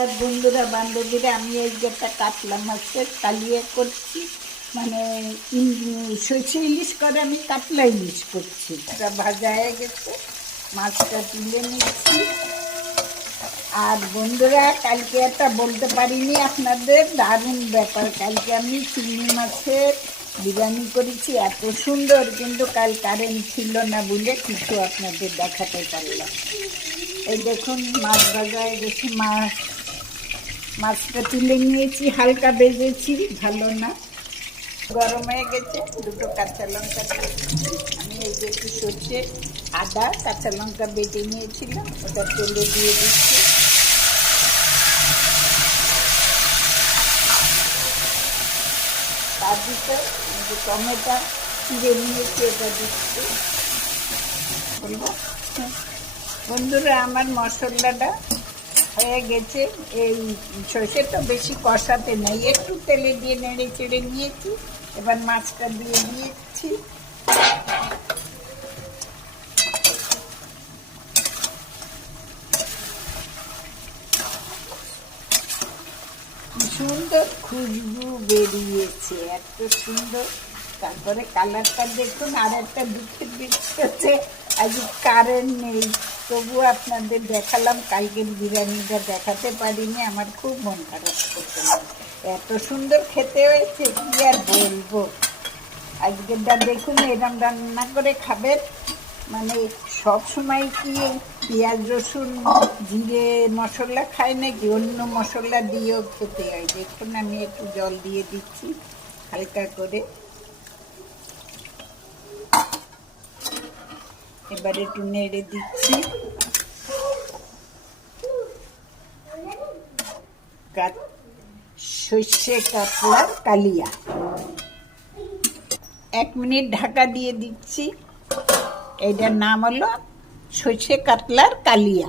আর বন্ধুরা বান্ধবীরা আমি এই যে একটা কাতলা মাছের কালিয়া করছি, মানে সরষে ইলিশ করে আমি কাতলা ইলিশ করছি। এটা ভাজা হয়ে গেছে, মাছটা তুলে নিচ্ছি। আর বন্ধুরা কালকে একটা বলতে পারিনি আপনাদের, দারুণ ব্যাপার। কালকে আমি চিংড়ি মাছের বিরিয়ানি করেছি, এত সুন্দর, কিন্তু কাল কারেন্ট ছিল না বলে কিছু আপনাদের দেখাতে পারলাম। এই দেখুন মাছ ভাজা হয়ে গেছে, মাছটা তুলে নিয়েছি, হালকা ভেজেছি, ভালো না, গরম হয়ে গেছে। দুটো কাঁচা লঙ্কা আমি এই যে একটু সর্ষে, আদা, কাঁচা লঙ্কা বেটে নিয়েছিলাম, ওটা তেলে দিয়ে দিচ্ছি। তার দিকে যে টমেটো চিড়ে নিয়েছি এটা দিচ্ছি। বন্ধুরা আমার মশলাটা হয়ে গেছে। এই সর্ষে তো বেশি কষাতে নেই, একটু তেলে দিয়ে নেড়ে চেড়ে নিয়েছি। এবার মাছটা দিয়ে দিয়েছি। সুন্দর খুশবু বেরিয়েছে, এত সুন্দর। তারপরে কালারটা দেখুন। আর একটা দুঃখের বিষয় হচ্ছে আজ কারেন্ট নেই, তবু আপনাদের দেখালাম। কালকের বিরিয়ানিটা দেখাতে পারিনি, আমার খুব মন খারাপ করতে। এত সুন্দর খেতে হয়েছে, কি আর বলবো। আজকেরটা দেখুন, এরকম রান্না করে খাবেন। মানে সব সময় কি পেঁয়াজ রসুন জিরে মশলা খায় নাকি, অন্য মশলা দিয়েও খেতে হয়। দেখুন আমি একটু জল দিয়ে দিচ্ছি হালকা করে। এবার একটু নেড়ে দিচ্ছি। সর্ষে কাতলার কালিয়া, 1 মিনিট ঢাকা দিয়ে দিচ্ছি। এটার নাম হলো সর্ষে কাতলার কালিয়া।